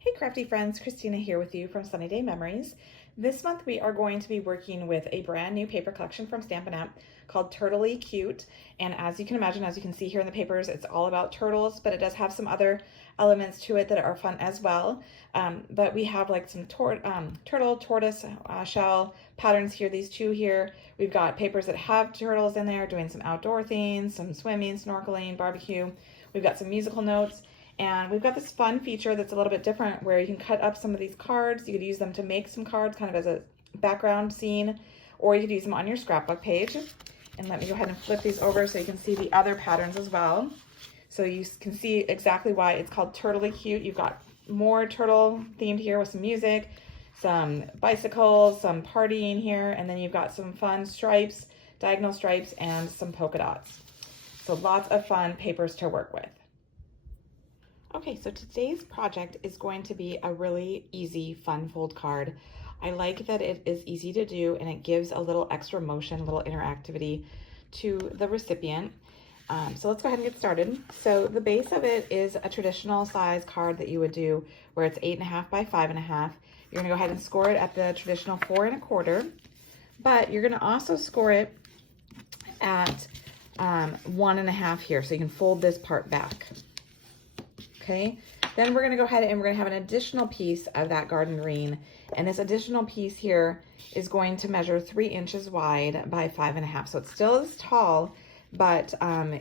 Hey crafty friends, Christina here with you from SunnyDay Memories. This month we are going to be working with a brand new paper collection from Stampin' Up called Turtley Cute. And as you can imagine, as you can see here in the papers, it's all about turtles, but it does have some other elements to it that are fun as well. But we have like some turtle, tortoise, shell patterns here, these two here. We've got papers that have turtles in there doing some outdoor things, some swimming, snorkeling, barbecue. We've got some musical notes. And we've got this fun feature that's a little bit different where you can cut up some of these cards. You could use them to make some cards kind of as a background scene, or you could use them on your scrapbook page. And let me go ahead and flip these over so you can see the other patterns as well. So you can see exactly why it's called Turtley Cute. You've got more turtle themed here with some music, some bicycles, some partying here, and then you've got some fun stripes, diagonal stripes, and some polka dots. So lots of fun papers to work with. Okay, so today's project is going to be a really easy, fun fold card. I like that it is easy to do and it gives a little extra motion, a little interactivity to the recipient. So let's go ahead and get started. So the base of it is a traditional size card that you would do where it's 8.5 by 5.5. You're gonna go ahead and score it at the traditional 4 1/4, but you're gonna also score it at 1.5 here, so you can fold this part back. Okay, then we're gonna go ahead and we're gonna have an additional piece of that garden green. And this additional piece here is going to measure 3 inches wide by 5.5. So it's still as tall, but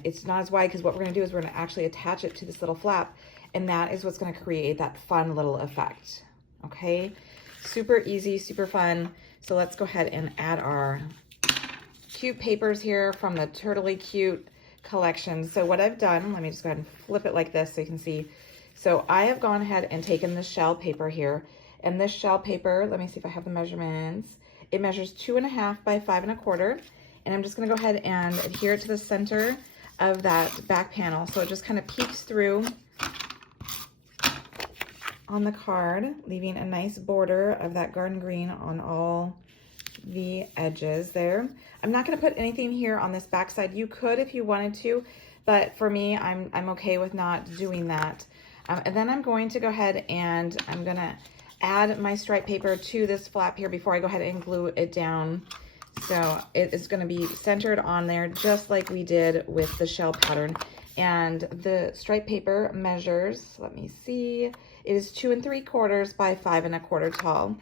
it's not as wide because what we're gonna do is we're gonna actually attach it to this little flap, and that is what's gonna create that fun little effect. Okay, super easy, super fun. So let's go ahead and add our cute papers here from the Turtley Cute collection. So what I've done, let me just go ahead and flip it like this so you can see. So I have gone ahead and taken the shell paper here, and this shell paper, let me see if I have the measurements. It measures 2.5 by 5 1/4, and I'm just gonna go ahead and adhere it to the center of that back panel. So it just kind of peeks through on the card, leaving a nice border of that garden green on all the edges there. I'm not going to put anything here on this back side. You could if you wanted to, but for me, I'm okay with not doing that. And then I'm going to go ahead and I'm going to add my stripe paper to this flap here before I go ahead and glue it down. So it is going to be centered on there just like we did with the shell pattern. And the stripe paper measures, let me see, it is 2 3/4 by 5 1/4 tall.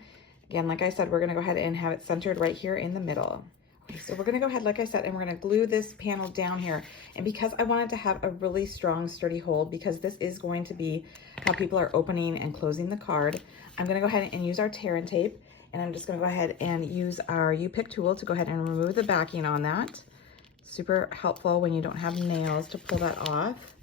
Again, like I said, we're gonna go ahead and have it centered right here in the middle. Okay, so we're gonna go ahead, like I said, and we're gonna glue this panel down here. And because I wanted to have a really strong, sturdy hold, because this is going to be how people are opening and closing the card, I'm gonna go ahead and use our tear and tape, and I'm just gonna go ahead and use our U-pick tool to go ahead and remove the backing on that. Super helpful when you don't have nails to pull that off.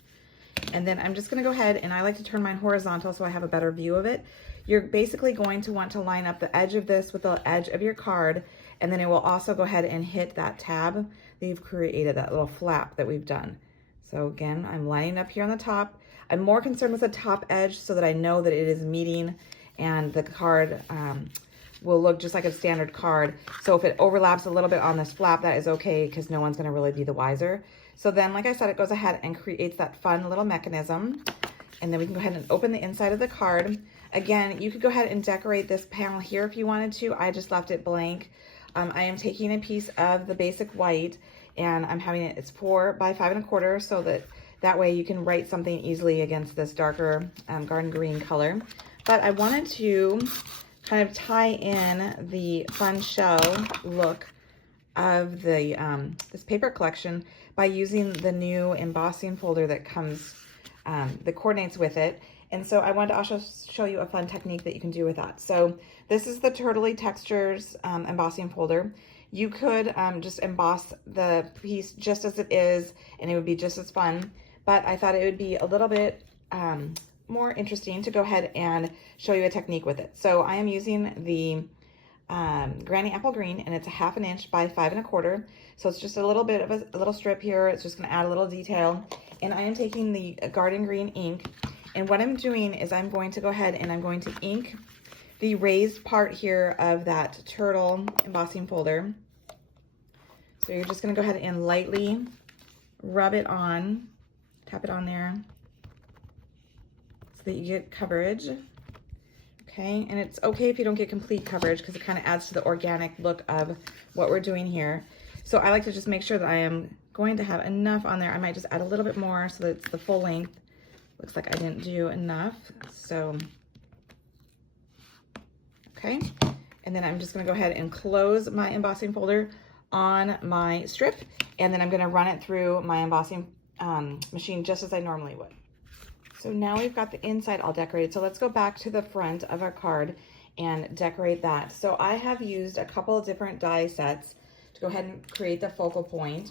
And then I'm just gonna go ahead, and I like to turn mine horizontal so I have a better view of it. You're basically going to want to line up the edge of this with the edge of your card, and then it will also go ahead and hit that tab that you've created, that little flap that we've done. So again, I'm lining up here on the top. I'm more concerned with the top edge so that I know that it is meeting, and the card will look just like a standard card. So if it overlaps a little bit on this flap, that is okay because no one's gonna really be the wiser. So then, like I said, it goes ahead and creates that fun little mechanism. And then we can go ahead and open the inside of the card. Again, you could go ahead and decorate this panel here if you wanted to. I just left it blank. I am taking a piece of the basic white, and I'm having it, it's 4 by 5 1/4, so that way you can write something easily against this darker garden green color. But I wanted to kind of tie in the fun shell look of the this paper collection by using the new embossing folder that comes, that coordinates with it. And so I wanted to also show you a fun technique that you can do with that. So this is the Turtle Textures Embossing Folder. You could just emboss the piece just as it is, and it would be just as fun. But I thought it would be a little bit more interesting to go ahead and show you a technique with it. So I am using the Granny Apple Green, and it's a 1/2 inch by 5 1/4. So it's just a little bit of a little strip here. It's just gonna add a little detail. And I am taking the garden green ink, and what I'm doing is I'm going to go ahead and I'm going to ink the raised part here of that turtle embossing folder. So you're just gonna go ahead and lightly rub it on, tap it on there so that you get coverage. Okay, and it's okay if you don't get complete coverage because it kind of adds to the organic look of what we're doing here. So I like to just make sure that I am going to have enough on there. I might just add a little bit more so that it's the full length. Looks like I didn't do enough, so okay. And then I'm just gonna go ahead and close my embossing folder on my strip, and then I'm gonna run it through my embossing machine just as I normally would. So now we've got the inside all decorated. So let's go back to the front of our card and decorate that. So I have used a couple of different die sets to go ahead and create the focal point.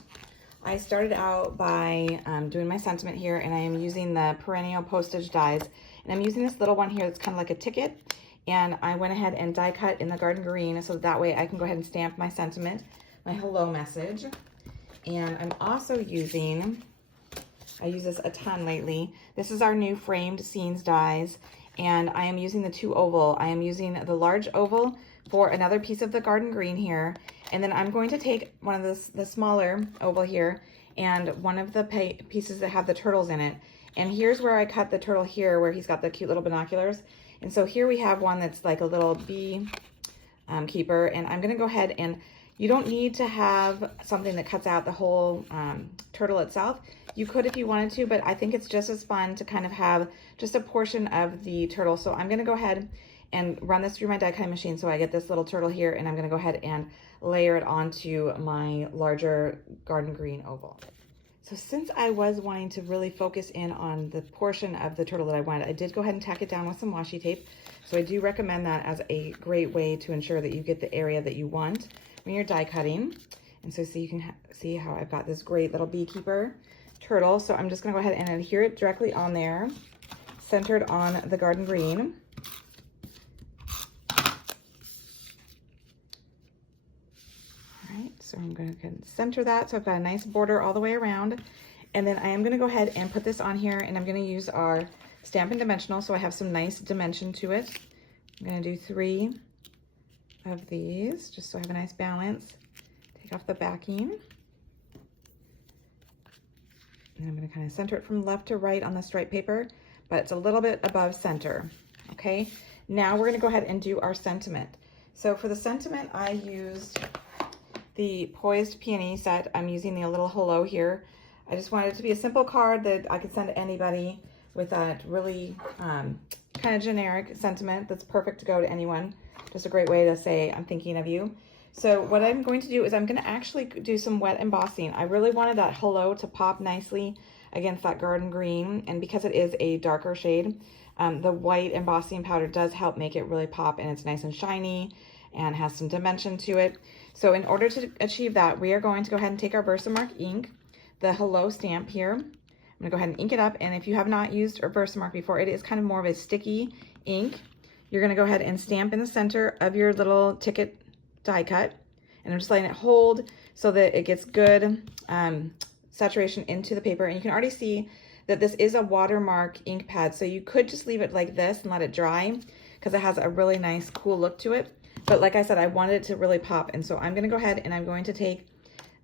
I started out by doing my sentiment here, and I am using the perennial postage dies, and I'm using this little one here that's kind of like a ticket, and I went ahead and die cut in the garden green so that way I can go ahead and stamp my sentiment, my hello message. And I'm also using, I use this a ton lately, this is our new framed scenes dies, and I am using the 2 oval. I am using the large oval for another piece of the garden green here, and then I'm going to take one of the smaller oval here and one of the pieces that have the turtles in it. And here's where I cut the turtle here, where he's got the cute little binoculars. And so here we have one that's like a little bee keeper, and I'm gonna go ahead and, you don't need to have something that cuts out the whole turtle itself. You could if you wanted to, but I think it's just as fun to kind of have just a portion of the turtle. So I'm gonna go ahead and run this through my die cutting machine so I get this little turtle here, and I'm gonna go ahead and layer it onto my larger garden green oval. So since I was wanting to really focus in on the portion of the turtle that I wanted, I did go ahead and tack it down with some washi tape. So I do recommend that as a great way to ensure that you get the area that you want when you're die cutting. And so you can see how I've got this great little beekeeper turtle. So I'm just gonna go ahead and adhere it directly on there, centered on the garden green. So I'm going to go ahead and center that. So I've got a nice border all the way around. And then I am going to go ahead and put this on here, and I'm going to use our Stampin' Dimensional so I have some nice dimension to it. I'm going to do 3 of these just so I have a nice balance. Take off the backing. And I'm going to kind of center it from left to right on the striped paper, but it's a little bit above center. Okay, now we're going to go ahead and do our sentiment. So for the sentiment, I used the Poised Peony set. I'm using the little hello here. I just wanted it to be a simple card that I could send to anybody with that really kind of generic sentiment that's perfect to go to anyone. Just a great way to say I'm thinking of you. So what I'm going to do is I'm going to actually do some wet embossing. I really wanted that hello to pop nicely against that garden green, and because it is a darker shade, the white embossing powder does help make it really pop, and it's nice and shiny and has some dimension to it. So in order to achieve that, we are going to go ahead and take our Versamark ink, the hello stamp here. I'm gonna go ahead and ink it up, and if you have not used Versamark before, it is kind of more of a sticky ink. You're gonna go ahead and stamp in the center of your little ticket die cut, and I'm just letting it hold so that it gets good saturation into the paper. And you can already see that this is a watermark ink pad, so you could just leave it like this and let it dry because it has a really nice cool look to it. But like I said, I wanted it to really pop, and so I'm going to go ahead and I'm going to take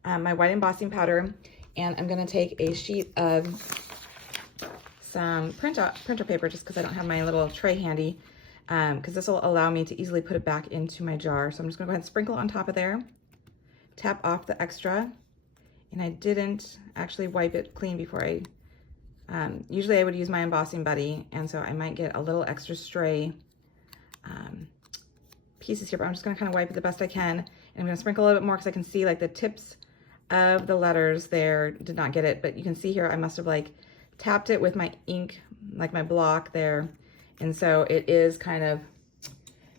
my white embossing powder, and I'm going to take a sheet of some printer paper just because I don't have my little tray handy, because this will allow me to easily put it back into my jar. So I'm just going to go ahead and sprinkle on top of there, tap off the extra, and I didn't actually wipe it clean before I, usually I would use my embossing buddy, and so I might get a little extra stray pieces here, but I'm just gonna kind of wipe it the best I can. And I'm gonna sprinkle a little bit more because I can see like the tips of the letters there did not get it, but you can see here I must have like tapped it with my ink, like my block there. And so it is kind of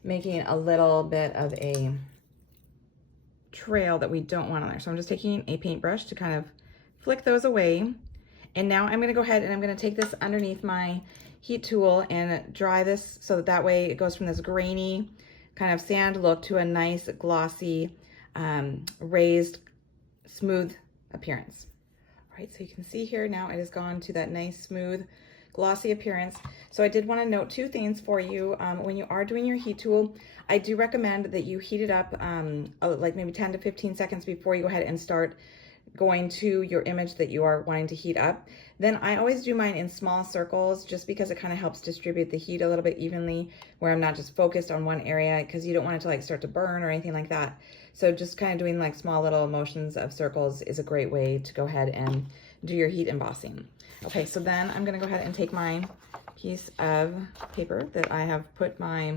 making a little bit of a trail that we don't want on there. So I'm just taking a paintbrush to kind of flick those away. And now I'm gonna go ahead and I'm gonna take this underneath my heat tool and dry this so that way it goes from this grainy kind of sand look to a nice glossy raised smooth appearance. All right, so you can see here now it has gone to that nice smooth glossy appearance. So I did want to note 2 things for you. When you are doing your heat tool, I do recommend that you heat it up like maybe 10 to 15 seconds before you go ahead and start going to your image that you are wanting to heat up. Then I always do mine in small circles just because it kind of helps distribute the heat a little bit evenly, where I'm not just focused on one area, because you don't want it to like start to burn or anything like that. So just kind of doing like small little motions of circles is a great way to go ahead and do your heat embossing. Okay, so then I'm gonna go ahead and take my piece of paper that I have put my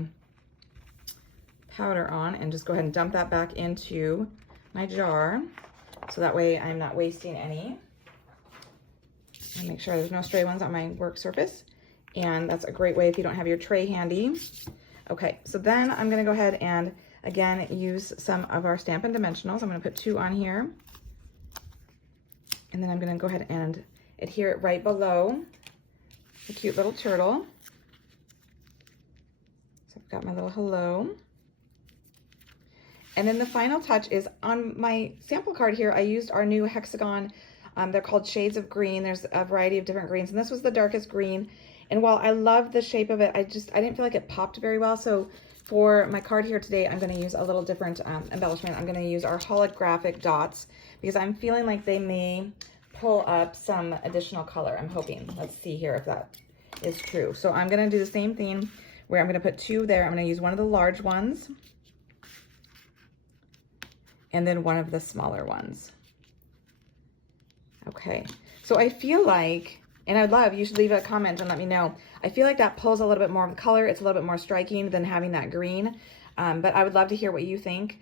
powder on and just go ahead and dump that back into my jar. So that way I'm not wasting any. And make sure there's no stray ones on my work surface. And that's a great way if you don't have your tray handy. Okay, so then I'm gonna go ahead and again use some of our Stampin' Dimensionals. I'm gonna put 2 on here. And then I'm gonna go ahead and adhere it right below the cute little turtle. So I've got my little hello. And then the final touch is on my sample card here, I used our new hexagon. They're called Shades of Green. There's a variety of different greens, and this was the darkest green. And while I love the shape of it, I didn't feel like it popped very well. So for my card here today, I'm gonna use a little different embellishment. I'm gonna use our holographic dots because I'm feeling like they may pull up some additional color. I'm hoping. Let's see here if that is true. So I'm gonna do the same thing where I'm gonna put 2 there. I'm gonna use one of the large ones and then one of the smaller ones. Okay, so I feel like, and I'd love, you should leave a comment and let me know. I feel like that pulls a little bit more of the color. It's a little bit more striking than having that green, but I would love to hear what you think.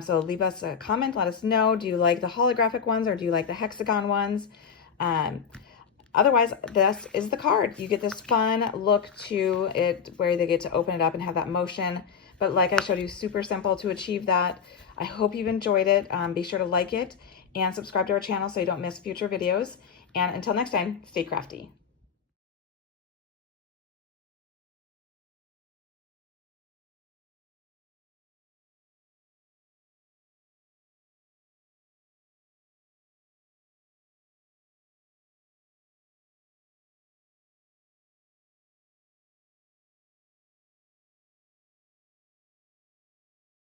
So leave us a comment, let us know. Do you like the holographic ones or do you like the hexagon ones? Otherwise, this is the card. You get this fun look to it where they get to open it up and have that motion. But like I showed you, super simple to achieve that. I hope you've enjoyed it. Be sure to like it and subscribe to our channel so you don't miss future videos. And until next time, stay crafty.